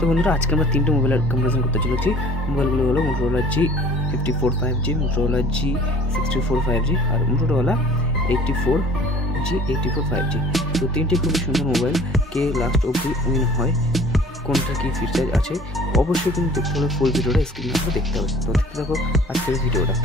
তো বন্ধুরা আজকে আমরা তিনটে মোবাইলের কম্পারিজন করতে চলেছি। মোবাইলগুলো হলো Motorola G54 5G, Motorola G64 5G আর মোটোরোলা 84 5G। তো তিনটি খুবই সুন্দর মোবাইল। কে লাস্ট অবধি উইন হয়, কোনটা কী ফিচার আছে অবশ্যই কিন্তু দেখতে হলে ফুল ভিডিওটা স্ক্রিনে আপনারা দেখতে হবে। তো দেখতে থাকো আজকের ভিডিওটা।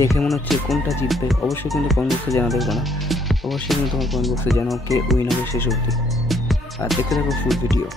দেখে মনে হচ্ছে কোনটা জিতবে অবশ্যই কিন্তু কমেন্ট বক্সে জানাতে পারো না। অবশ্যই কিন্তু তোমার কমেন্ট বক্সে জানাও কে উইন হবে শেষ অবধি। আর দেখতে থাকো ফুল ভিডিও।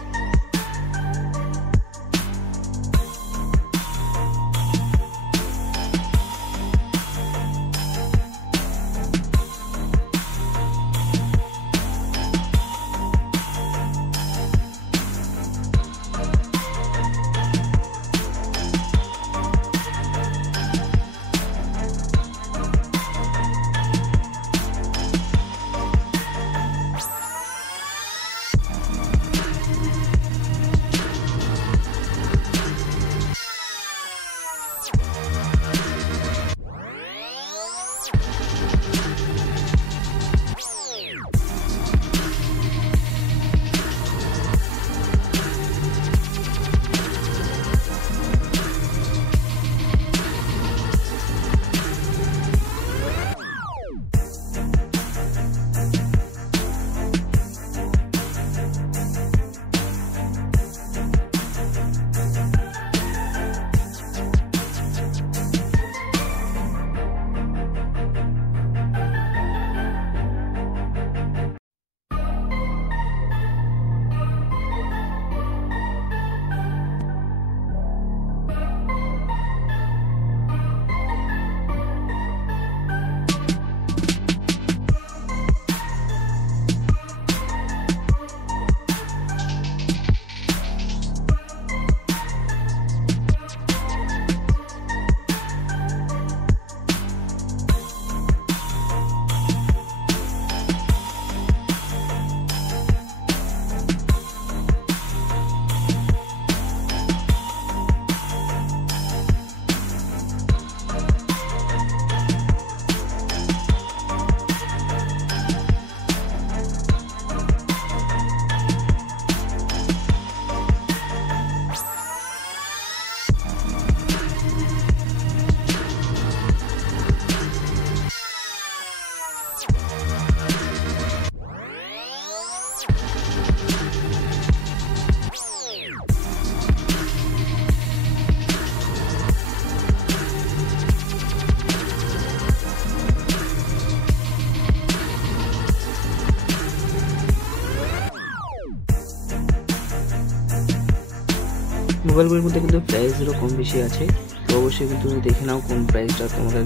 মোবাইলগুলোর মধ্যে কিন্তু প্রাইসগুলো কম বেশি আছে। তো অবশ্যই কিন্তু তুমি দেখে নাও কোন প্রাইসটা তোমাদের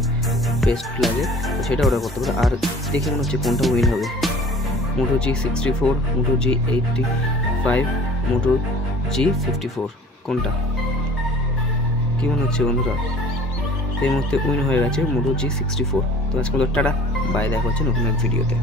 বেস্ট লাগে, তো সেটা অর্ডার করতে পারো। আর দেখে মনে হচ্ছে কোনটা উইন হবে, মোটো G64, মোটো G85, মোটো G54 কোনটা কী মনে হচ্ছে বন্ধুরা? এর মধ্যে উইন হয়ে গেছে মোটো G64। তো আজকে টাটা, বাই, দেখা হচ্ছে নতুন এক ভিডিওতে।